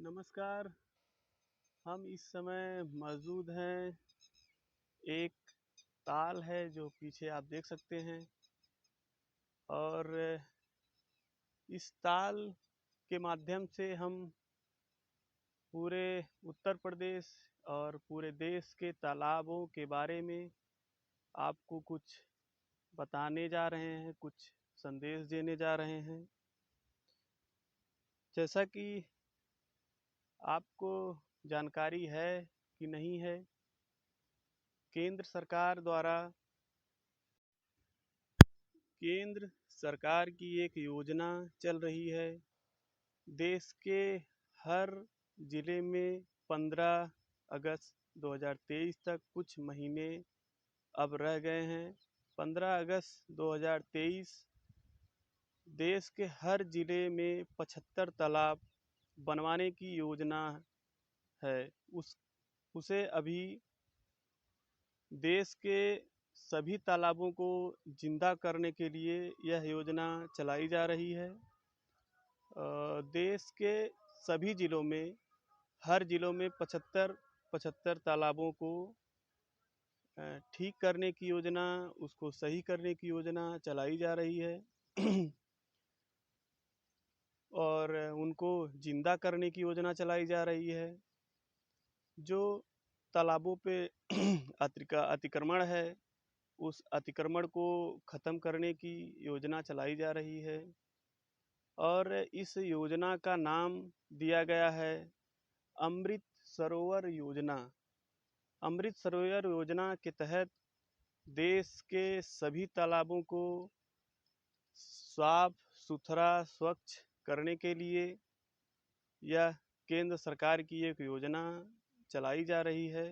नमस्कार। हम इस समय मौजूद हैं, एक ताल है जो पीछे आप देख सकते हैं। और इस ताल के माध्यम से हम पूरे उत्तर प्रदेश और पूरे देश के तालाबों के बारे में आपको कुछ बताने जा रहे हैं, कुछ संदेश देने जा रहे हैं। जैसा कि आपको जानकारी है कि नहीं है, केंद्र सरकार द्वारा केंद्र सरकार की एक योजना चल रही है। देश के हर ज़िले में 15 अगस्त 2023 तक कुछ महीने अब रह गए हैं। 15 अगस्त 2023 देश के हर ज़िले में 75 तालाब बनवाने की योजना है। उसे अभी देश के सभी तालाबों को जिंदा करने के लिए यह योजना चलाई जा रही है। देश के सभी ज़िलों में, हर ज़िलों में 75 तालाबों को ठीक करने की योजना, उसको सही करने की योजना चलाई जा रही है। और उनको जिंदा करने की योजना चलाई जा रही है। जो तालाबों पे अतिक्रमण है, उस अतिक्रमण को ख़त्म करने की योजना चलाई जा रही है। और इस योजना का नाम दिया गया है अमृत सरोवर योजना। अमृत सरोवर योजना के तहत देश के सभी तालाबों को साफ सुथरा स्वच्छ करने के लिए यह केंद्र सरकार की एक योजना चलाई जा रही है।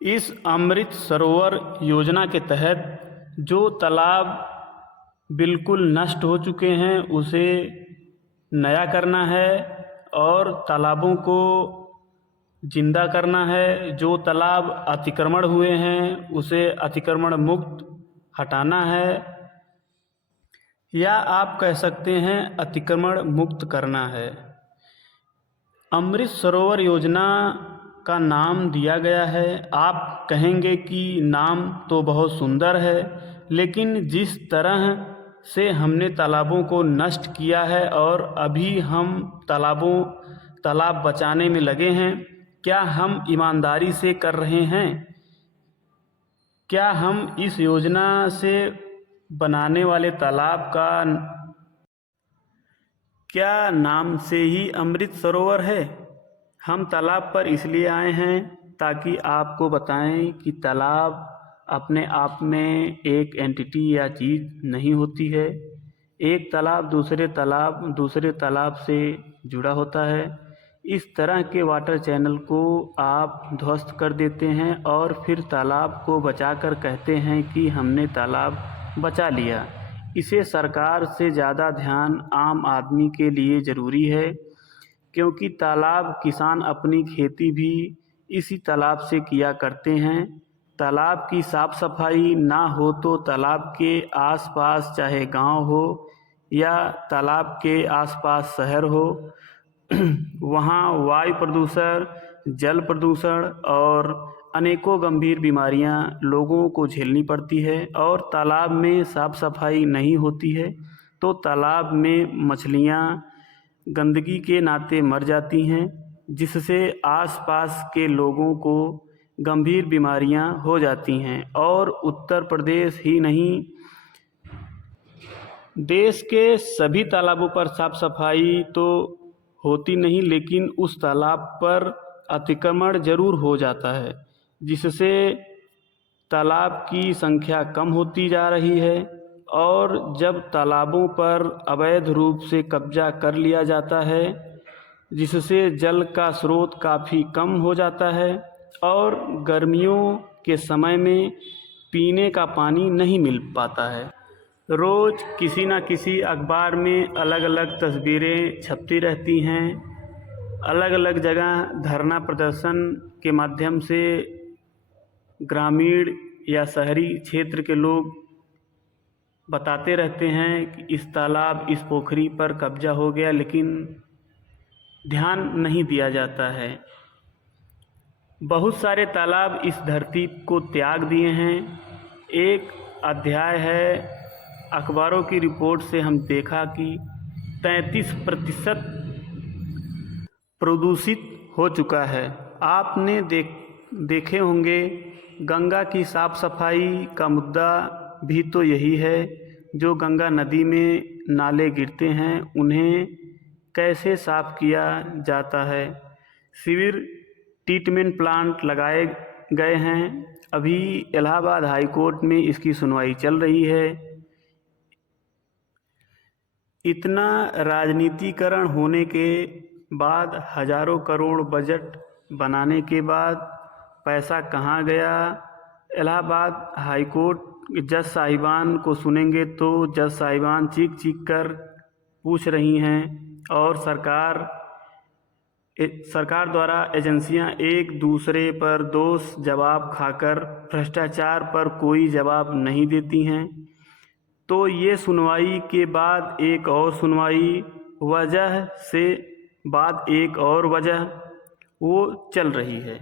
इस अमृत सरोवर योजना के तहत जो तालाब बिल्कुल नष्ट हो चुके हैं उसे नया करना है और तालाबों को जिंदा करना है। जो तालाब अतिक्रमण हुए हैं उसे अतिक्रमण मुक्त हटाना है, या आप कह सकते हैं अतिक्रमण मुक्त करना है। अमृत सरोवर योजना का नाम दिया गया है। आप कहेंगे कि नाम तो बहुत सुंदर है, लेकिन जिस तरह से हमने तालाबों को नष्ट किया है और अभी हम तालाब बचाने में लगे हैं, क्या हम ईमानदारी से कर रहे हैं? क्या हम इस योजना से बनाने वाले तालाब का क्या नाम से ही अमृत सरोवर है? हम तालाब पर इसलिए आए हैं ताकि आपको बताएं कि तालाब अपने आप में एक एंटिटी या चीज़ नहीं होती है। एक तालाब दूसरे तालाब से जुड़ा होता है। इस तरह के वाटर चैनल को आप ध्वस्त कर देते हैं और फिर तालाब को बचाकर कहते हैं कि हमने तालाब बचा लिया। इसे सरकार से ज़्यादा ध्यान आम आदमी के लिए ज़रूरी है, क्योंकि तालाब किसान अपनी खेती भी इसी तालाब से किया करते हैं। तालाब की साफ सफाई ना हो तो तालाब के आसपास चाहे गांव हो या तालाब के आसपास शहर हो, वहाँ वायु प्रदूषण, जल प्रदूषण और अनेकों गंभीर बीमारियां लोगों को झेलनी पड़ती है। और तालाब में साफ सफाई नहीं होती है तो तालाब में मछलियां गंदगी के नाते मर जाती हैं, जिससे आसपास के लोगों को गंभीर बीमारियां हो जाती हैं। और उत्तर प्रदेश ही नहीं, देश के सभी तालाबों पर साफ सफाई तो होती नहीं, लेकिन उस तालाब पर अतिक्रमण जरूर हो जाता है, जिससे तालाब की संख्या कम होती जा रही है। और जब तालाबों पर अवैध रूप से कब्जा कर लिया जाता है, जिससे जल का स्रोत काफ़ी कम हो जाता है और गर्मियों के समय में पीने का पानी नहीं मिल पाता है। रोज़ किसी न किसी अखबार में अलग अलग तस्वीरें छपती रहती हैं। अलग अलग जगह धरना प्रदर्शन के माध्यम से ग्रामीण या शहरी क्षेत्र के लोग बताते रहते हैं कि इस तालाब, इस पोखरी पर कब्जा हो गया, लेकिन ध्यान नहीं दिया जाता है। बहुत सारे तालाब इस धरती को त्याग दिए हैं। एक अध्याय है, अखबारों की रिपोर्ट से हम देखा कि 33% प्रदूषित हो चुका है। आपने देखे होंगे गंगा की साफ़ सफाई का मुद्दा भी तो यही है। जो गंगा नदी में नाले गिरते हैं उन्हें कैसे साफ़ किया जाता है। सीवर ट्रीटमेंट प्लांट लगाए गए हैं। अभी इलाहाबाद हाई कोर्ट में इसकी सुनवाई चल रही है। इतना राजनीतिकरण होने के बाद, हजारों करोड़ बजट बनाने के बाद पैसा कहाँ गया। इलाहाबाद हाई कोर्ट जज साहिबान को सुनेंगे तो जज साहिबान चीख चीख कर पूछ रही हैं और सरकार द्वारा एजेंसियां एक दूसरे पर दोष जवाब खाकर भ्रष्टाचार पर कोई जवाब नहीं देती हैं। तो ये सुनवाई के बाद एक और सुनवाई, वजह से बाद एक और वजह वो चल रही है।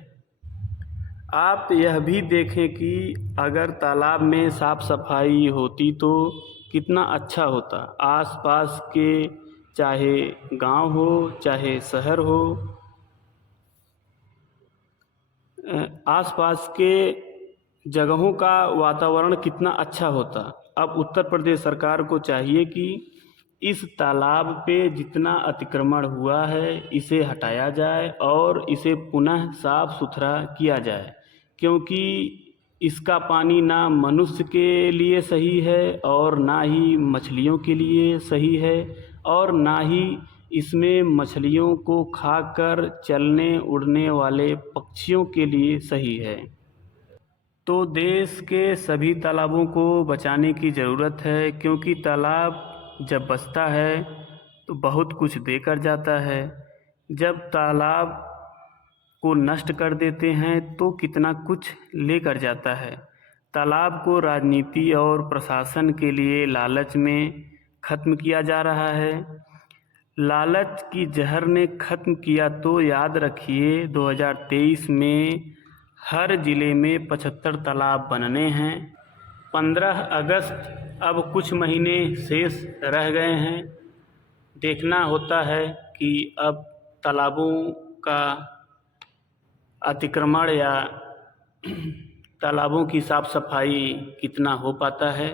आप यह भी देखें कि अगर तालाब में साफ़ सफाई होती तो कितना अच्छा होता। आसपास के चाहे गांव हो चाहे शहर हो, आसपास के जगहों का वातावरण कितना अच्छा होता। अब उत्तर प्रदेश सरकार को चाहिए कि इस तालाब पे जितना अतिक्रमण हुआ है इसे हटाया जाए और इसे पुनः साफ सुथरा किया जाए, क्योंकि इसका पानी ना मनुष्य के लिए सही है और ना ही मछलियों के लिए सही है और ना ही इसमें मछलियों को खाकर चलने उड़ने वाले पक्षियों के लिए सही है। तो देश के सभी तालाबों को बचाने की ज़रूरत है, क्योंकि तालाब जब बचता है तो बहुत कुछ देकर जाता है। जब तालाब को नष्ट कर देते हैं तो कितना कुछ लेकर जाता है। तालाब को राजनीति और प्रशासन के लिए लालच में ख़त्म किया जा रहा है। लालच की जहर ने ख़त्म किया तो याद रखिए 2023 में हर ज़िले में 75 तालाब बनने हैं। 15 अगस्त अब कुछ महीने शेष रह गए हैं। देखना होता है कि अब तालाबों का अतिक्रमण या तालाबों की साफ़ सफाई कितना हो पाता है।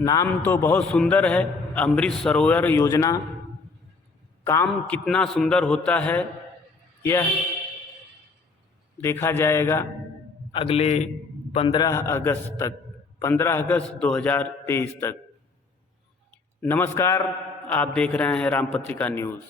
नाम तो बहुत सुंदर है, अमृत सरोवर योजना। काम कितना सुंदर होता है यह देखा जाएगा अगले 15 अगस्त 2023 तक। नमस्कार, आप देख रहे हैं राम पत्रिका न्यूज़।